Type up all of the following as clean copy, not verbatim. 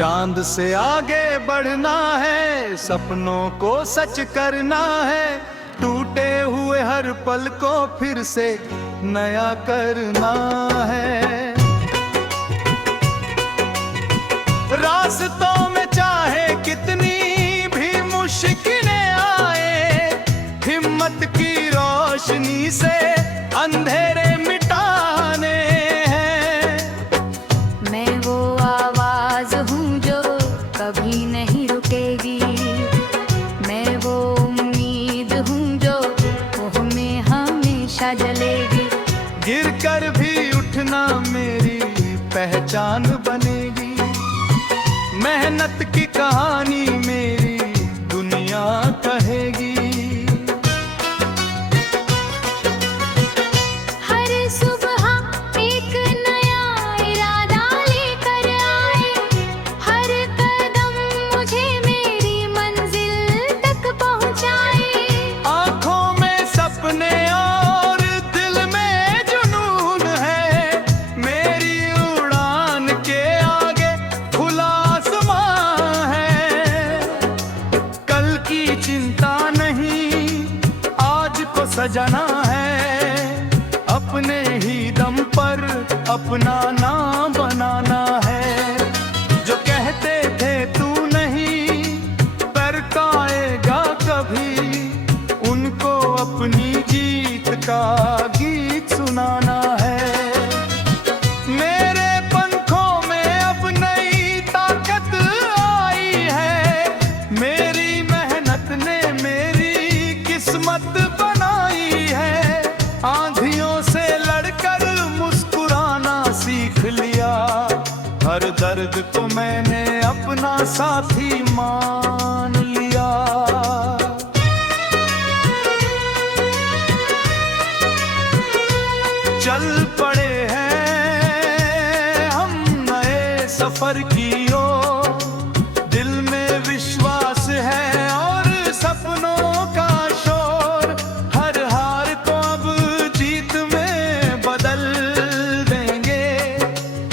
चांद से आगे बढ़ना है, सपनों को सच करना है, टूटे हुए हर पल को फिर से नया करना है। रास्तों में चाहे कितनी भी मुश्किलें आए, हिम्मत की रोशनी से अंधेरे मिटाने हैं। मैं वो आवाज हूँ जो कभी नहीं रुकेगी, मैं वो उम्मीद हूँ जो वो में हमेशा जलेगी। गिर कर भी उठना मेरी पहचान बनेगी, मेहनत की कहानी मेरी दुनिया कहेगी। हर सुबह एक नया इरादा लेकर आए, हर कदम मुझे मेरी मंजिल तक पहुंचाए। आंखों में सपने और दिल में जुनून है, मेरी उड़ान के आगे खुला आसमां है। कल की चिंता नहीं, आज को सजना है, अपने ही दम पर अपना नाम बनाना है। जो कहते थे तू नहीं बरकाएगा कभी, उनको अपनी जीत का गीत सुनाना है। मेरे पंखों में अब नई ताकत आई है, मेरी मेहनत ने मेरी किस्मत बनाई है। आंधियों से लड़कर मुस्कुराना सीख लिया, हर दर्द को मैंने अपना साथी मान लिया। चल पड़े हैं हम नए सफर की ओर, दिल में विश्वास है और सपनों का शोर। हर हार को अब जीत में बदल देंगे,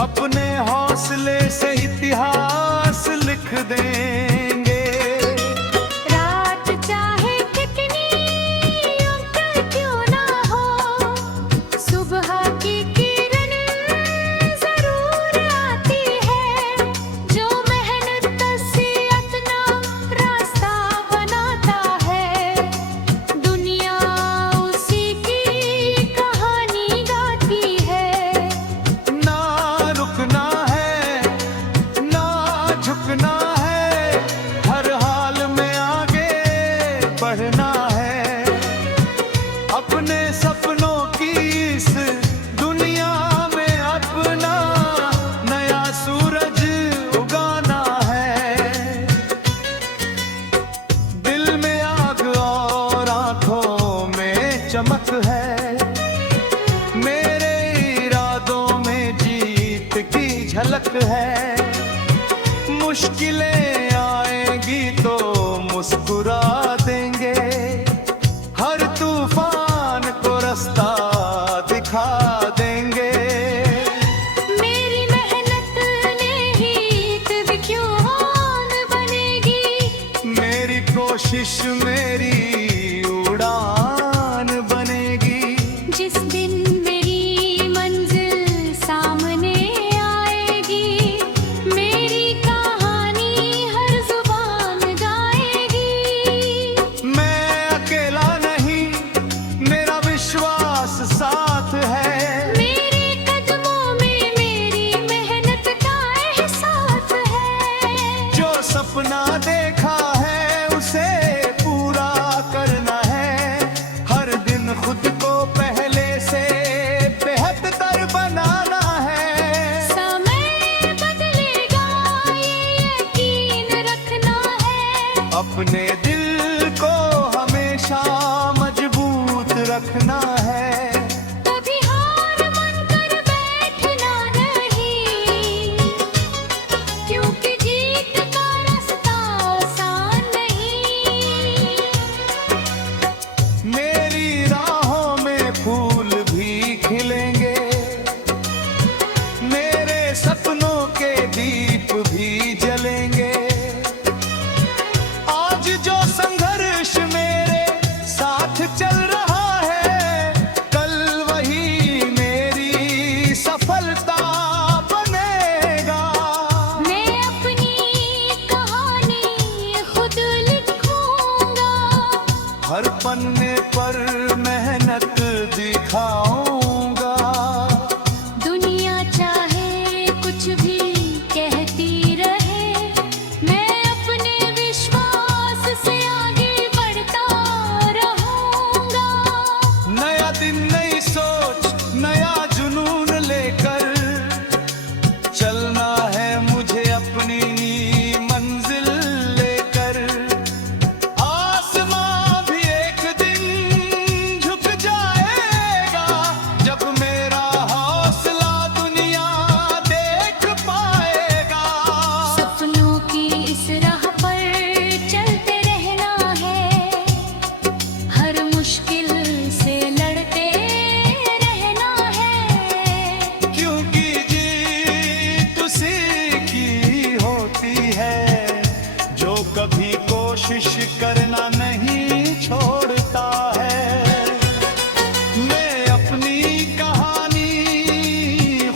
अपने हौसले से इतिहास लिख देंगे। रात चाहे कितनी उम्र क्यों ना हो, सुबह की किरण जरूर आती है। जो मेहनत से अपना रास्ता बनाता है, दुनिया उसी की कहानी गाती है। ना रुकना है, ना झुकना है, हर हाल में आगे बढ़ना है। अपने सपनों की इस दुनिया में अपना नया सूरज उगाना है। दिल में आग और आंखों में चमक है, मेरे इरादों में जीत की झलक है। मुश्किलें आएंगी तो मुस्कुरा देंगे, हर तूफान को रास्ता दिखा देंगे। मेरी मेहनत ने ही विज्ञान बनेगी, मेरी कोशिश मेरी उड़ान बनेगी। जिस दिन मेरी मंजिल सामने आएगी, मेरी कहानी हर जुबान गाएगी। मैं अकेला नहीं, मेरा विश्वास साथ है, मेरे कदमों में मेरी मेहनत का एहसास है। जो सपना देखा है उसे पूरा हर पन्ने पर मेहनत दिखाऊंगा। दुनिया चाहे कुछ भी कहती रहे, मैं अपने विश्वास से आगे बढ़ता रहूंगा। नया दिन नई सोच नया जुनून लेकर चलना है मुझे अपनी मंजिल लेकर। आसमां भी एक दिन झुक जाएगा, जब मेरा हौसला दुनिया देख पाएगा। सपनों की इस राह पर चलते रहना है, हर मुश्किल से लड़ते रहना है। क्योंकि जीत उसी की होती है जो कभी कोशिश करना नहीं छोड़ता है। मैं अपनी कहानी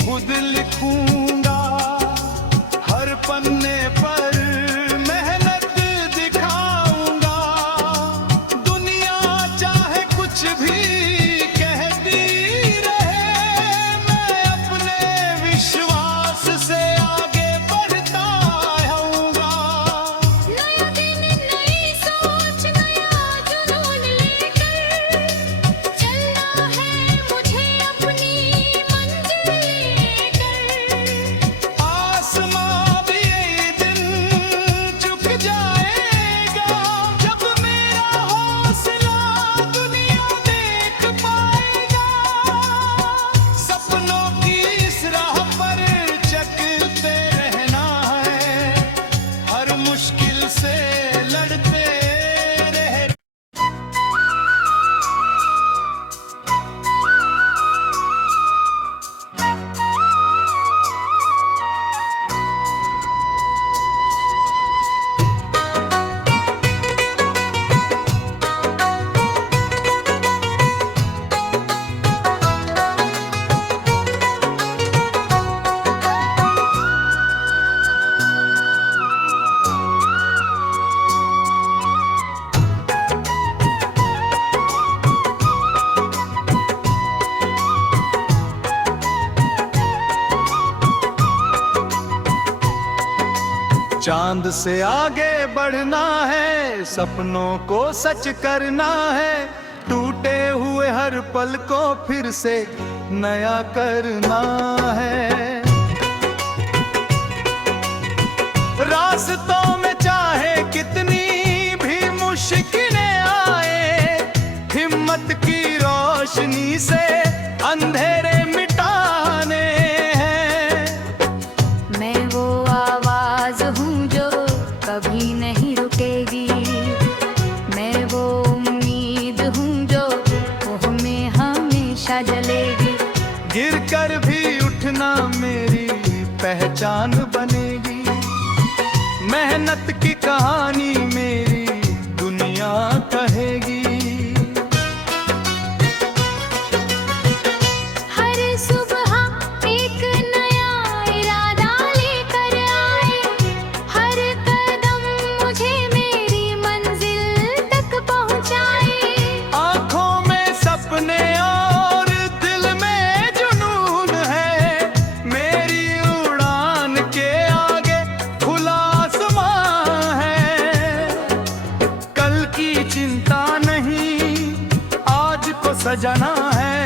खुद लिखूंगा, हर पन्ने पर मेहनत दिखाऊंगा। दुनिया चाहे कुछ भी कहती रहे, मैं अपने विश्वास से आगे बढ़ता रहूंगा। नया दिन नई सोच नया जुनून लेकर चलना है मुझे अपनी मंजिल लेकर। आसमां भी एक दिन झुक जाएगा, जब मेरा हौसला दुनिया देख पाएगा। सपनों की इस राह पर चलते रहना है, हर मुश्किल से लड़ते रह। चांद से आगे बढ़ना है, सपनों को सच करना है। टूटे हुए हर पल को फिर से नया करना है। रास्तों में चाहे कितनी भी मुश्किलें आए, हिम्मत की रोशनी से अंधेरे मिटाने हैं। मैं वो आवाज हूँ जो कभी नहीं रुकेगी, मैं वो उम्मीद हूँ जो वो में हमेशा जलेगी। गिर कर भी उठना मेरी पहचान बनेगी, मेहनत की कहानी मेरी दुनिया कहेगी। हर सुबह एक नया इरादा लेकर आए, हर कदम मुझे मेरी मंजिल तक पहुंचाए। आंखों में सपने और दिल में जुनून है, मेरी उड़ान के आगे खुला आसमां है। कल की चिंता नहीं, आज को सजना है।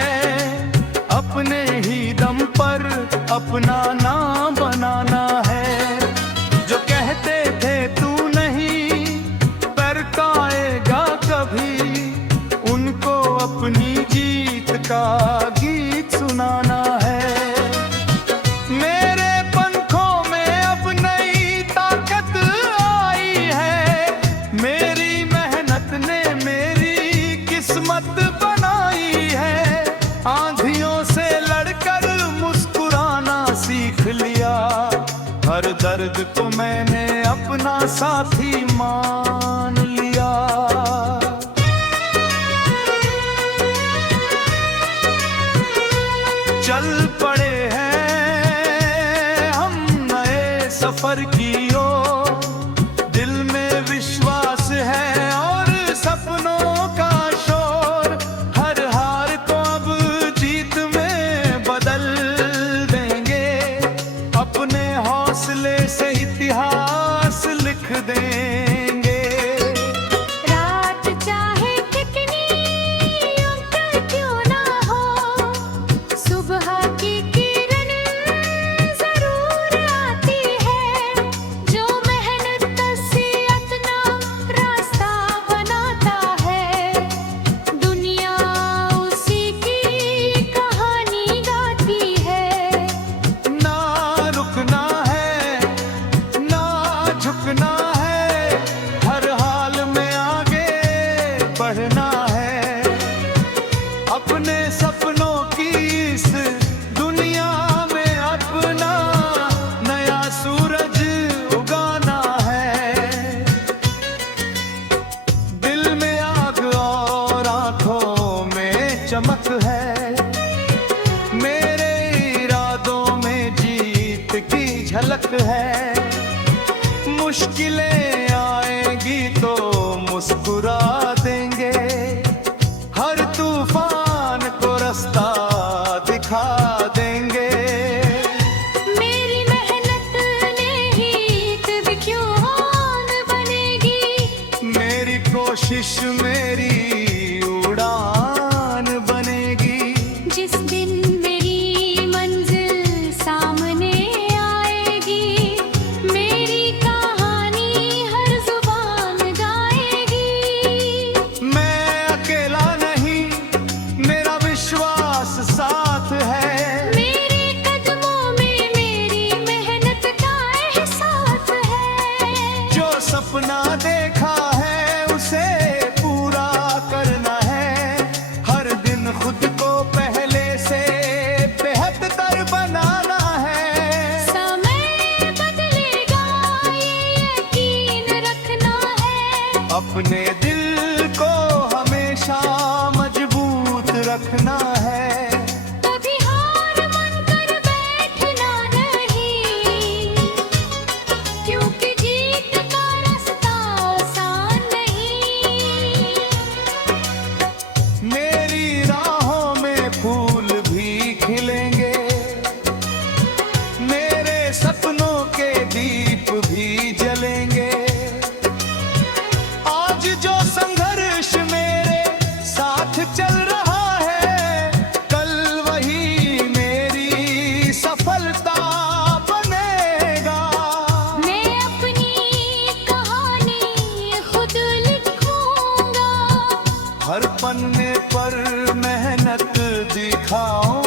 अपने ही दम पर अपना नाम बनाना है। जो कहते थे तू नहीं पर पाएगा कभी, उनको अपनी जीत का गीत सुनाना है। मेरे पंखों में अब नई ताकत आई है, मेरी मेहनत ने मेरी किस्मत बनाई है। आंधियों से लड़कर मुस्कुराना सीख लिया, हर दर्द को मैंने अपना साथी मान लिया। चल पड़े हैं हम नए सफर की ओर, दिल में विश्वास है और सपनों का चमक है, मेरे इरादों में जीत की झलक है। मुश्किलें आएंगी तो मुस्कुरा देंगे, हर तूफान को रास्ता दिखा देंगे। मेरी मेहनत ने ही कभी क्यों हान बनेगी, मेरी कोशिश मेरी उड़ान बनेगी। जिस दिन मेरी मंजिल सामने आएगी, मेरी कहानी हर जुबान गाएगी। मैं अकेला नहीं, मेरा विश्वास साथ है, मेरे कदमों में मेरी मेहनत का एहसास है। जो सपना देखा है उसे पूरा करना है। हर दिन खुद को पहले से बेहतर बनाना है। समय बदलेगा ये यकीन रखना है, अपने दिल को हमेशा मजबूत रखना है। कभी हार मानकर बैठना नहीं, क्योंकि जीत का रास्ता आसान नहीं। मेरी राहों में फूल भी खिलेंगे, मेरे सपनों के दीप भी जलेंगे। आज जो संघर्ष मेरे साथ चल रहा है, कल वही मेरी सफलता बनेगा। मैं अपनी कहानी खुद लिखूंगा, हर पन्ने पर मेहनत दिखाऊं